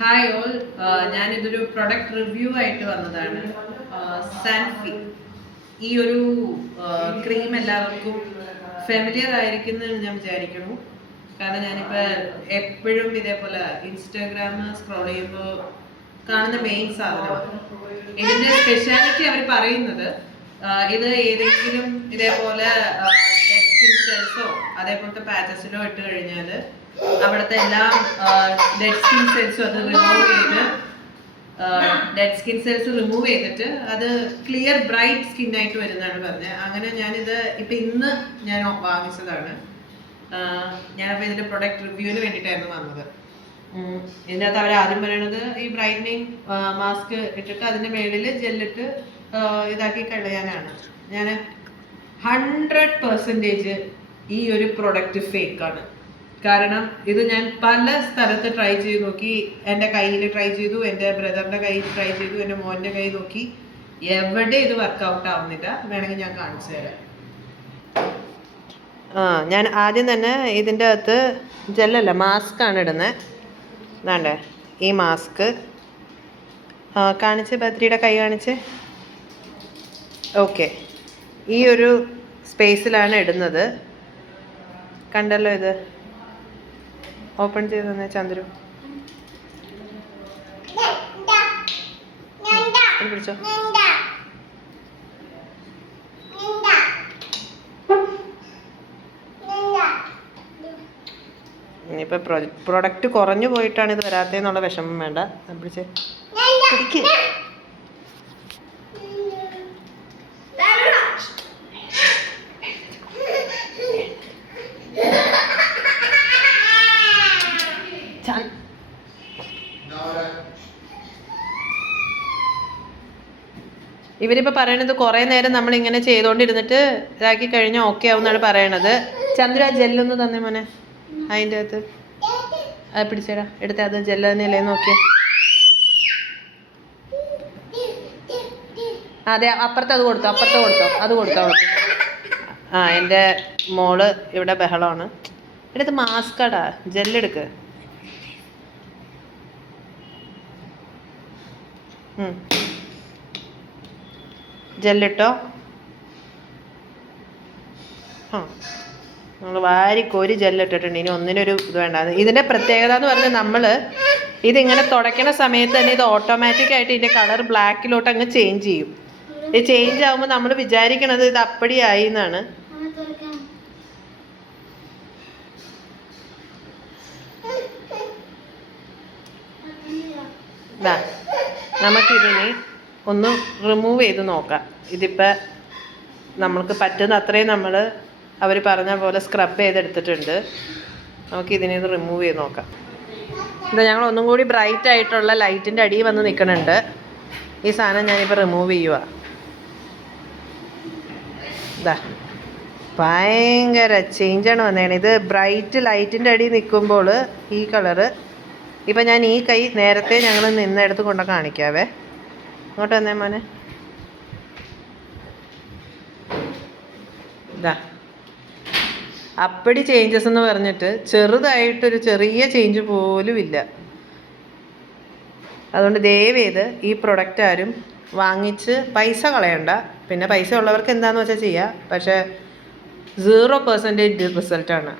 Hi all, ഞാനിതൊരു product review ആയിട്ട് വന്നതാണ്. സാൻഫി ഈ ഒരു ക്രീം എല്ലാവർക്കും ഫെമിലിയർ ആയിരിക്കുന്നു ഞാൻ വിചാരിക്കുന്നു. കാരണം ഞാനിപ്പോൾ എപ്പോഴും ഇതേപോലെ ഇൻസ്റ്റാഗ്രാം സ്ക്രോൾ ചെയ്യുമ്പോൾ കാണുന്ന മെയിൻ സാധനമാണ്. ഇതിൻ്റെ സ്പെഷ്യാലിറ്റി അവർ പറയുന്നത് ഇത് ഏതെങ്കിലും ഇതേപോലെ ഡെഡ് സ്കിൻ സെൽസോ അതേപോലത്തെ പാച്ചസിലോ ഇട്ട് കഴിഞ്ഞാൽ അവിടുത്തെ എല്ലാ ഡെഡ് സ്കിൻ സെൽസും അത് റിമൂവ് ചെയ്തിട്ട് അത് ക്ലിയർ ബ്രൈറ്റ് സ്കിന്നായിട്ട് വരുന്നതാണ് പറഞ്ഞത്. അങ്ങനെ ഞാനിത് ഇപ്പം ഇന്ന് ഞാൻ വാങ്ങിച്ചതാണ്. ഞാനപ്പോൾ ഇതിൻ്റെ പ്രൊഡക്റ്റ് റിവ്യൂവിന് വേണ്ടിയിട്ടായിരുന്നു വന്നത്. ഇതിനകത്ത് അവർ ആദ്യം പറയണത് ഈ ബ്രൈറ്റനിങ് മാസ്ക് ഇട്ടിട്ട് അതിൻ്റെ മേളിൽ ജെല്ലിട്ട് ഇതാക്കി കളയാനാണ്. ഞാൻ 100% ഈ ഒരു പ്രൊഡക്റ്റ് ഫേക്കാണ്. കാരണം ഇത് ഞാൻ പല സ്ഥലത്ത് ട്രൈ ചെയ്ത് നോക്കി. എൻ്റെ കയ്യിൽ ട്രൈ ചെയ്തു, എൻ്റെ ബ്രദറിൻ്റെ കയ്യിൽ ട്രൈ ചെയ്തു, എൻ്റെ മോൻ്റെ കൈ നോക്കി. എവിടെ ഇത് വർക്കൗട്ട് ആവുന്നില്ല. വേണമെങ്കിൽ ഞാൻ കാണിച്ചു തരാം. ഞാൻ ആദ്യം തന്നെ ഇതിൻ്റെ അകത്ത് ജെല്ലല്ല മാസ്കാണ് ഇടുന്നത്. ഇതാണ്ടേ ഈ മാസ്ക് കാണിച്ച് ബദ്രിയുടെ കൈ കാണിച്ച്. ഓക്കെ, ഈ ഒരു സ്പേസിലാണ് ഇടുന്നത്. കണ്ടല്ലോ, ഇത് ഓപ്പൺ ചെയ്ത് തന്നെ ചന്ദ്രു പിടിച്ചോ. ഇനിയിപ്പോൾ പ്രൊഡക്റ്റ് കുറഞ്ഞു പോയിട്ടാണ് ഇത് വരാത്തതെന്നുള്ള വിഷമം വേണ്ട. പിടിച്ചേ, പിടിക്ക്. ഇവരിപ്പോൾ പറയണത് കുറേ നേരം നമ്മളിങ്ങനെ ചെയ്തുകൊണ്ടിരുന്നിട്ട് ഇതാക്കി കഴിഞ്ഞാൽ ഓക്കെ ആവും എന്നാണ് പറയണത്. ചന്ദ്ര ജെല്ലൊന്ന് തന്നെ മോനെ. അതിൻ്റെ അകത്ത് അത് പിടിച്ചേടാ, എടുത്ത് അത് ജെല്ല് തന്നെയല്ലേ നോക്കിയേ. അതെ, അപ്പുറത്ത് അത് കൊടുത്തോ, അത് കൊടുത്തോ. എൻ്റെ മോള് ഇവിടെ ബഹളമാണ്. എടുത്ത് മാസ്കാടാ, ജെല്ലെടുക്ക്. ജെല്ലിട്ടോ. നമ്മൾ വാരിക്കോരി ജെല്ലിട്ടിട്ടുണ്ട്. ഇനി ഒന്നിനൊരു ഇത് വേണ്ട. ഇതിൻ്റെ പ്രത്യേകത എന്ന് പറഞ്ഞാൽ നമ്മൾ ഇതിങ്ങനെ തുടയ്ക്കണ സമയത്ത് തന്നെ ഇത് ഓട്ടോമാറ്റിക്കായിട്ട് ഇതിൻ്റെ കളർ ബ്ലാക്കിലോട്ട് അങ്ങ് ചേഞ്ച് ചെയ്യും. ഇത് ചേഞ്ച് ആകുമ്പോൾ നമ്മൾ വിചാരിക്കണത് ഇത് അപ്പടിയായി എന്നാണ്. നമുക്കിതിനെ ഒന്ന് റിമൂവ് ചെയ്ത് നോക്കാം. ഇതിപ്പോൾ നമ്മൾക്ക് പറ്റുന്ന അത്രയും നമ്മൾ അവർ പറഞ്ഞ പോലെ സ്ക്രബ് ചെയ്തെടുത്തിട്ടുണ്ട്. നമുക്കിതിനെ ഇത് റിമൂവ് ചെയ്ത് നോക്കാം. ഇത് ഞങ്ങൾ ഒന്നും കൂടി ബ്രൈറ്റ് ആയിട്ടുള്ള ലൈറ്റിൻ്റെ അടിയിൽ വന്ന് നിൽക്കുന്നുണ്ട്. ഈ സാധനം ഞാനിപ്പോൾ റിമൂവ് ചെയ്യുക. ഇതാ ഭയങ്കര ചേഞ്ചാണ് വന്നേക്കണേ. ഇത് ബ്രൈറ്റ് ലൈറ്റിൻ്റെ അടിയിൽ നിൽക്കുമ്പോൾ ഈ കളറ്. ഇപ്പം ഞാൻ ഈ കൈ നേരത്തെ ഞങ്ങൾ നിന്നെടുത്ത് കൊണ്ട് കാണിക്കാവേ. ഇങ്ങോട്ട് വന്നേ മോനെ. ഇതാ അപ്പടി ചേഞ്ചസ് എന്ന് പറഞ്ഞിട്ട് ചെറുതായിട്ടൊരു ചെറിയ ചേഞ്ച് പോലും ഇല്ല. അതുകൊണ്ട് ദയവേത് ഈ പ്രൊഡക്റ്റ് ആരും വാങ്ങിച്ച് പൈസ കളയണ്ട. പിന്നെ പൈസ ഉള്ളവർക്ക് എന്താണെന്ന് വെച്ചാൽ ചെയ്യുക. പക്ഷേ 0% റിസൾട്ടാണ്.